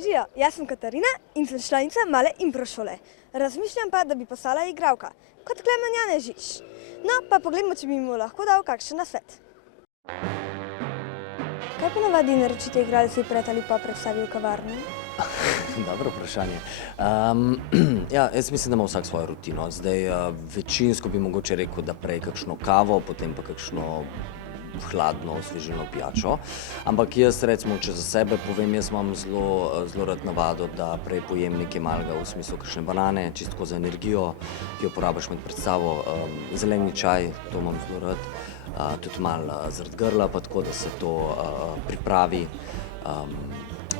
Živijo, jaz sem Katarina in sem članica male impro šole. Razmišljam pa, da bi postala igralka, kot Klemen Janežič. No, pa poglejmo, če bi mu lahko dal kakšen nasvet. Kaj ponavadi naročite igralci pred ali pa predstavi v kavarni? Dobro vprašanje. Jaz mislim, da ima vsak svojo rutino. Zdaj, večinsko bi mogoče rekel, da prej kakšno kavo, potem pa kakšno hladno, osvežilno pijačo. Ampak jaz, recimo, če za sebe povem, jaz imam zelo rad navado, da prej pojem nekaj malega v smislu kakšne banane, čisto za energijo, ki jo porabiš med predstavo. Zeleni čaj, to imam zelo rad. Tudi malo zaradi grla, pa tako, da se to pripravi.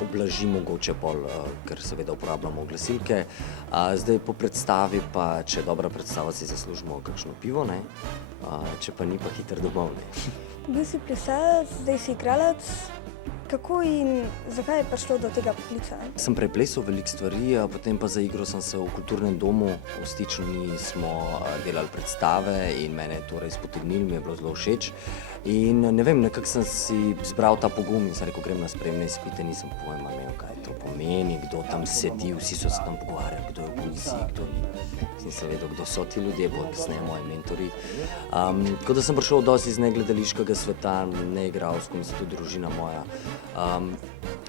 Oblaži mogoče pol, ker seveda uporabljamo glasilke. Zdaj po predstavi pa, če je dobra predstava, si zaslužimo kakšno pivo, ne? Če pa ni, pa hitro domov, ne? Bil si plesalec, zdaj si igralec. Kako in zakaj je prišlo do tega poklica? Sem prej plesal veliko stvari, potem pa za igro sem se v kulturnem domu. V Stični smo delali predstave in mene je to res potegnilo, mi je bilo zelo všeč. In ne vem, nekako sem si zbral ta pogum in sem rekel, grem na spremne izpite, nisem pojma imel, kaj to pomeni, kdo tam sedi, vsi so se tam pogovarjali, kdo je v policiji, kdo ni. Nisem vedel, kdo so ti ljudje, bolj kasneje moji mentori. Tako da sem prišel dosti iz negledališkega sveta, ne igralsko, mislim tudi družina moja.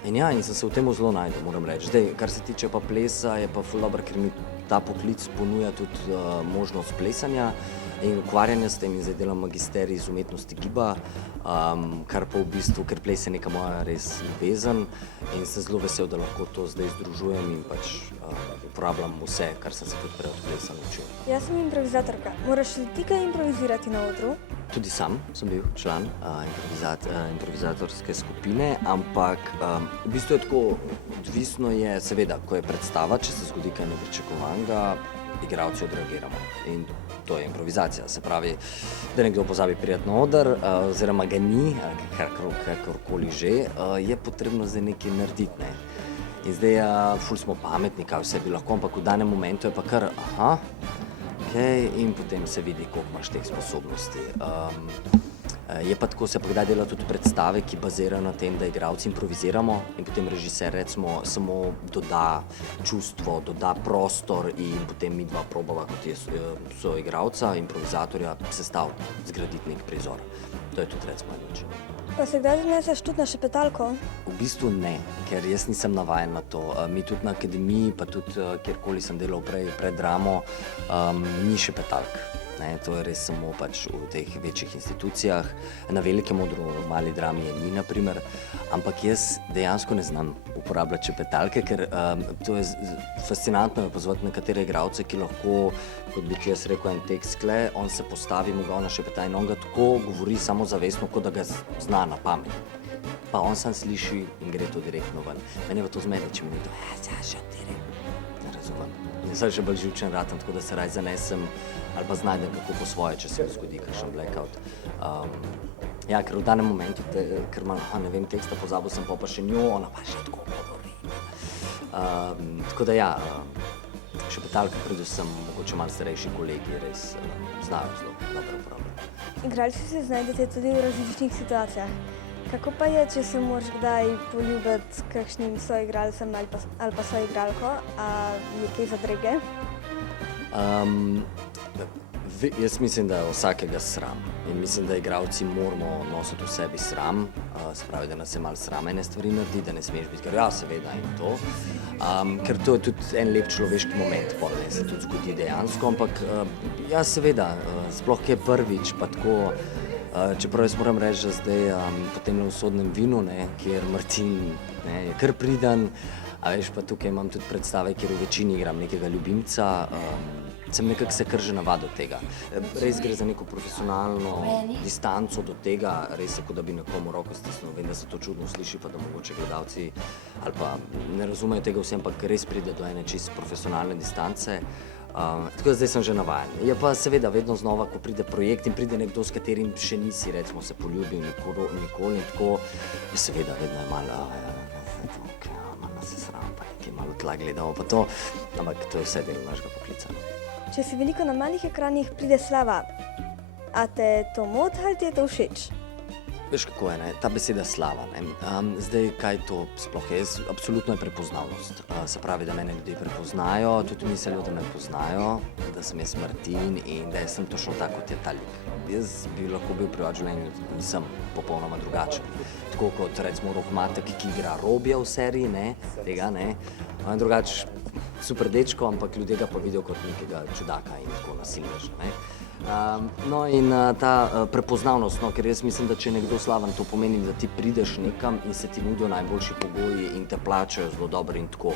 In sem se v tem zelo našel, moram reči. Zdaj, kar se tiče pa plesa, je pa ful dobro, ker mi ta poklic ponuja tudi možnost plesanja in ukvarjanja s tem in zdaj delam magisterij iz umetnosti giba, kar pa v bistvu, ker ples je neka moja res ljubezen in sem zelo vesel, da lahko to zdaj združujem in pač uporabljam vse, kar sem se tudi prej od plesa naučil. Jaz sem improvizatorka. Moraš li ti kaj improvizirati na odru? Tudi sam sem bil član improvizatorske skupine, ampak v bistvu je tako, odvisno je seveda, ko je predstava, če se zgodi kaj nepričakovanega, igralci odreagiramo in to je improvizacija. Se pravi, da nekdo pozabi priti na oder oziroma ga ni, kakorkoli že, je potrebno zdaj nekaj narediti, ne. In zdaj ful smo pametni, kaj vse bi lahko, ampak v danem momentu je pa kar in potem se vidi, koliko imaš teh sposobnosti. Je pa tako, se pa kdaj dela tudi predstave, ki bazirajo na tem, da igralci improviziramo in potem režiser recimo samo doda čustvo, doda prostor in potem mi dva probava kot soigralca, improvizatorja, sestaviti, zgraditi nek prizor. To je tudi recimo način. Pa se kdaj zaneseš tudi na šepetalko? V bistvu ne, ker jaz nisem navajen na to. Mi tudi na akademiji, pa tudi kjerkoli sem delal pred dramo, ni šepetalk. To je res samo pač v teh večjih institucijah. Na velikem odru, v mali drami je ni, naprimer. Ampak jaz dejansko ne znam uporabljati šepetalke, ker to je fascinantno pozvati nekatere igralce, ki lahko, kot bi ti jaz rekel, en tekst skle, on se postavi, mu ga ona šepeta in on ga tako govori samozavestno, kot da ga zna na pamet. Pa on sam sliši in gre to direktno ven. Mene pa to zmede, če mi nekdo, ne razumem. In zdaj že bolj živčen ratam, tako da se raj zanesem ali pa znajdem kako po svoje, če se mi zgodi kakšen blackout. Ker v danem momentu, ker imam, ne vem, teksta pozabil sem pa še njo, ona pa še tako govori. Tako da šepetalke predvsem mogoče malo starejši kolegi res znajo zelo dobro uporabljati. Igralci se znajdete tudi v različnih situacijah. Kako pa je, če se moraš kdaj poljubiti s kakšnim soigralcem ali pa soigralko, je kaj zadrege? Jaz mislim, da je vsakega sram in mislim, da igralci moramo nositi v sebi sram, se pravi, da nas je malo sram ene stvari narediti, da ne smeš biti, ker seveda in to, ker to je tudi en lep človeški moment, ne se tudi zgodi dejansko, ampak seveda, sploh ki je prvič, pa tako, čeprav jaz moram reči, da zdaj po tem usodnem vinu, kjer Martin je kar priden, a veš, pa tukaj imam tudi predstave, kjer v večini igram nekega ljubimca, sem nekako se kar že navadil tega. Res gre za neko profesionalno distanco do tega, res je, kot da bi nekomu roko stisnil. Vem, da se to čudno sliši, pa da mogoče gledalci ali pa ne razumejo tega vsem, ampak res pride do ene čisto profesionalne distance. Tako da zdaj sem že navajen. Je pa seveda vedno znova, ko pride projekt in pride nekdo, s katerim še nisi, recimo, se poljubil nikoli in tako, je seveda vedno malo, malo nas je sram, pa nekaj malo tla gledamo pa to, ampak to je vse del našega poklica. Če si veliko na malih ekranih, pride slava. A te to moti ali ti je to všeč? Veš kako je, ne? Ta beseda slava. Ne? Zdaj, kaj to sploh je? Absolutno je prepoznavnost. Se pravi, da mene ljudje prepoznajo, tudi mislijo, da me poznajo, da sem jaz Martin in da sem točno tako, kot je ta lik. Jaz bi lahko bil pri življenju, nisem popolnoma drugačen. Tako kot recimo Rok Matek, ki igra Robija v seriji, ne? Tega, ne? On je drugač super dečko, ampak ljudje ga pa vidijo kot nekega čudaka in tako nasilneža, ne? No in ta prepoznavnost, no, ker jaz mislim, da če je nekdo slaven, to pomeni, da ti prideš nekam in se ti nudijo najboljši pogoji in te plačajo zelo dobro in tako.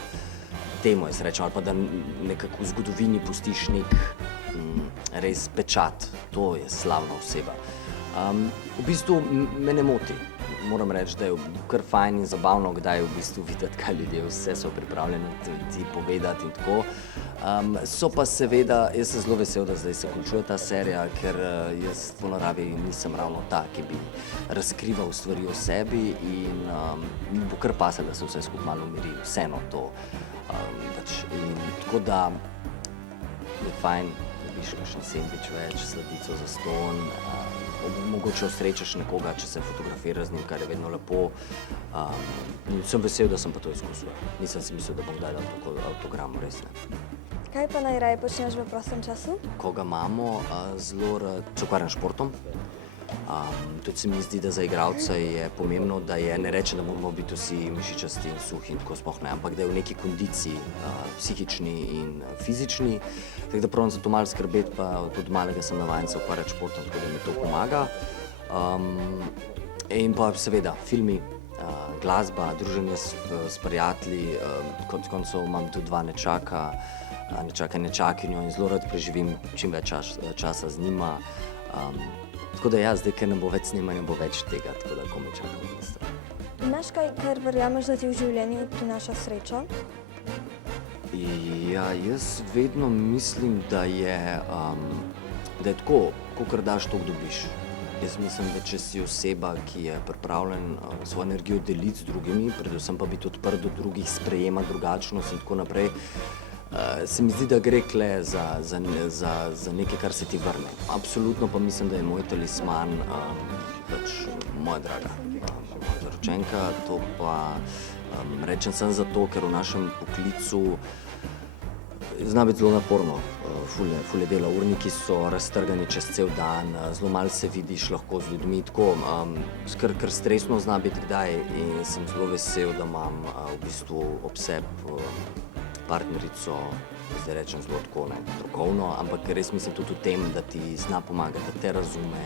Temu jaz rečem, ali pa da nekako v zgodovini pustiš nek res pečat, to je slavna oseba. V bistvu me ne moti. Moram reči, da je kar fajn in zabavno, kdaj v bistvu videti, kaj ljudje vse so pripravljeni ti povedati in tako. So pa seveda, jaz sem zelo vesel, da zdaj se končuje ta serija, ker jaz po naravi nisem ravno ta, ki bi razkrival stvari o sebi in mi bo kar pasalo, da se vse skupaj malo umiri, vseeno to. In tako da je fajn, da dobiš kakšen sendvič več, sladico zastonj, mogoče osrečaš nekoga, če se fotografiraš z njim, kar je vedno lepo. In sem vesel, da sem pa to izkusil. Nisem si mislil, da bom kdaj dal tako avtogram, res ne. Kaj pa najraje počneš v prostem času? Ko ga imamo, zelo rad se ukvarjam s športom. Tudi se mi zdi, da za igralca je pomembno, da je, ne reče, da moramo biti vsi mišičasti in suhi in tako sploh ne, ampak da je v neki kondiciji, psihični in fizični. Tako da pravim za to malo skrbeti, pa tudi malega sem navajen se ukvarjati s športom, tako da mi to pomaga. In pa seveda filmi, glasba, druženje s prijatelji, konec koncev imam tudi dva nečaka, nečakinjo in zelo rad preživim čim več časa z njima. Tako da ja, zdaj, ker ne bo več snemanja, bo več tega, tako da komaj čakam na stran. Imaš kaj, kar verjameš, da ti v življenju prinaša srečo? Ja, jaz vedno mislim, da je tako, kakor daš, toliko dobiš. Jaz mislim, da če si oseba, ki je pripravljen svojo energijo deliti z drugimi, predvsem pa biti odprt do drugih, sprejemati drugačnost in tako naprej, se mi zdi, da gre kle za nekaj, kar se ti vrne. Absolutno pa mislim, da je moj talisman moja draga, moja zaročenka. To pa rečem sem zato, ker v našem poklicu zna biti zelo naporno. Ful je dela, urniki so raztrgani čez cel dan, zelo malo se vidiš lahko z ljudmi, tako kar stresno zna biti kdaj in sem zelo vesel, da imam v bistvu ob sebi partnerico, zdaj rečem zelo tako strokovno, ampak res mislim tudi v tem, da ti zna pomagati, da te razume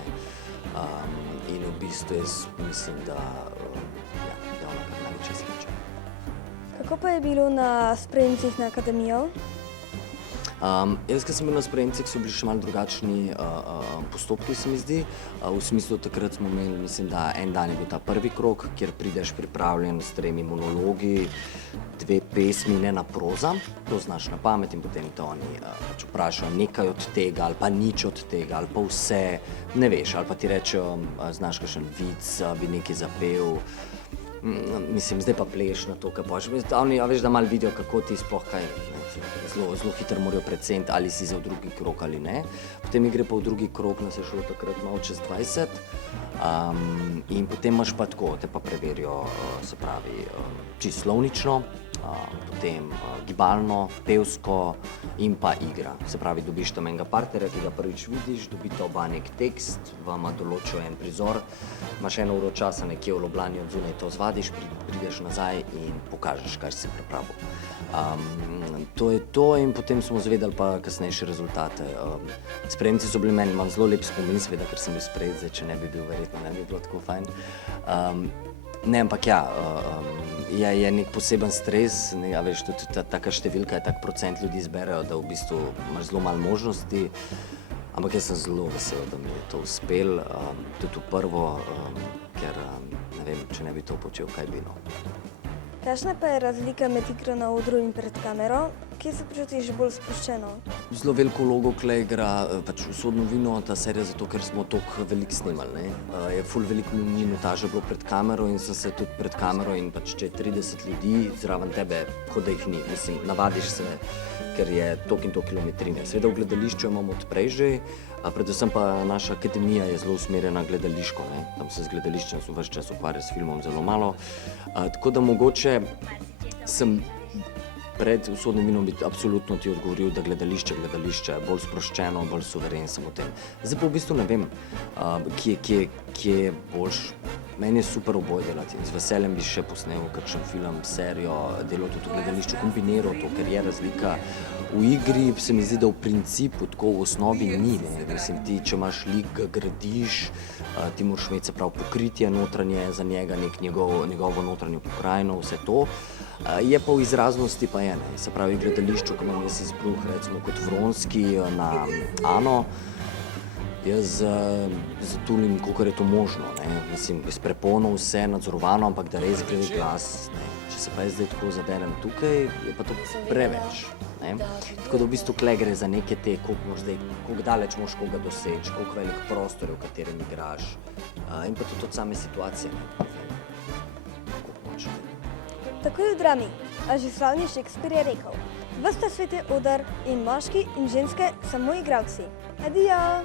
in v bistvu jaz mislim, da je ona kar največja sreča. Kako pa je bilo na sprejemcih na akademijo? Jaz, ko sem bil na sprejemcih, so bili še malo drugačni postopki, se mi zdi. V smislu, takrat smo imeli, mislim, da en dan je bil ta prvi krog, kjer prideš pripravljen s 3 monologi, 2 pesmi, ne na proza, to znaš na pamet in potem te oni vprašajo nekaj od tega ali pa nič od tega ali pa vse, ne veš, ali pa ti rečejo, znaš kakšen vic, bi nekaj zapel. Mislim, zdaj pa pleš na to, kaj boš. Oni, veš, da malo vidijo, kako ti sploh kaj, zelo hitro morajo preceniti, ali si za v drugi krog ali ne. Potem mi gre pa v drugi krog, nas je šlo takrat malo čez 20. In potem imaš pa tako, te pa preverijo, se pravi, čisto slovnično, potem gibalno, pevsko in pa igra. Se pravi, dobiš tam enega partnerja, ki ga prvič vidiš, dobite oba nek tekst, vama določijo en prizor, imaš 1 uro časa nekje v Ljubljani od zunaj to zvadiš, prideš nazaj in pokažeš, kaj si pripravil. To je to in potem smo izvedeli pa kasnejše rezultate. Sprejemci so bili meni, imam zelo lep spomin, seveda, ker sem bil sprejet, zdaj, če ne bi bil, verjetno ne bi bilo tako fajn. Ne, ampak ja, je nek poseben stres, veš, tudi taka številka je, tak procent ljudi izberejo, da v bistvu imaš zelo malo možnosti, ampak jaz sem zelo vesel, da mi je to uspelo, tudi v prvo, ker ne vem, če ne bi to počel, kaj bi no. Kakšna pa je razlika med igro na odru in pred kamero? kje se počutiš bolj sproščeno? Zelo veliko vlogo tukaj igra pač Usodno vino, ta serija, zato ker smo toliko veliko snemali. Je ful veliko minutaže bilo pred kamero in sem se tudi pred kamero in pač če je 30 ljudi zraven tebe, kot da jih ni. Mislim, navadiš se, ker je toliko in toliko kilometrine. Seveda v gledališču imamo odprej že, predvsem pa naša akademija je zelo usmerjena gledališko. Tam se z gledališčem sem ves čas ukvarjal, s filmom zelo malo. Tako da mogoče sem pred Usodnim vinom bi absolutno ti odgovoril, da gledališče, bolj sproščeno, bolj suveren sem v tem. Zdaj pa v bistvu ne vem, kje je boljš. Meni je super oboje delati in z veseljem bi še posnel kakšen film, serijo, delal tudi v gledališču, kombiniral to, ker je razlika. V igri se mi zdi, da v principu tako v osnovi ni. Mislim, ti, če imaš lik, ga gradiš, ti moraš imeti se prav pokritje notranje za njega, njegovo notranjo pokrajino, vse to. Je pa v izraznosti pa je, se pravi v gledališču, ko imam jaz izbruh, recimo kot Vronski na Ano, jaz zatulim, kolikor je to možno, mislim, iz preponov vse nadzorovano, ampak da res gre glas, Če se pa jaz zdaj tako zadenem tukaj, je pa to preveč, Tako da v bistvu tukaj gre za neke te, koliko daleč moš koga doseči, koliko velik prostor je, v katerem igraš, in pa tudi od same situacije, Tako je v drami, a že slavni Shakespeare je rekel: ves ta svet je oder in moški in ženske samo igralci. Adijo!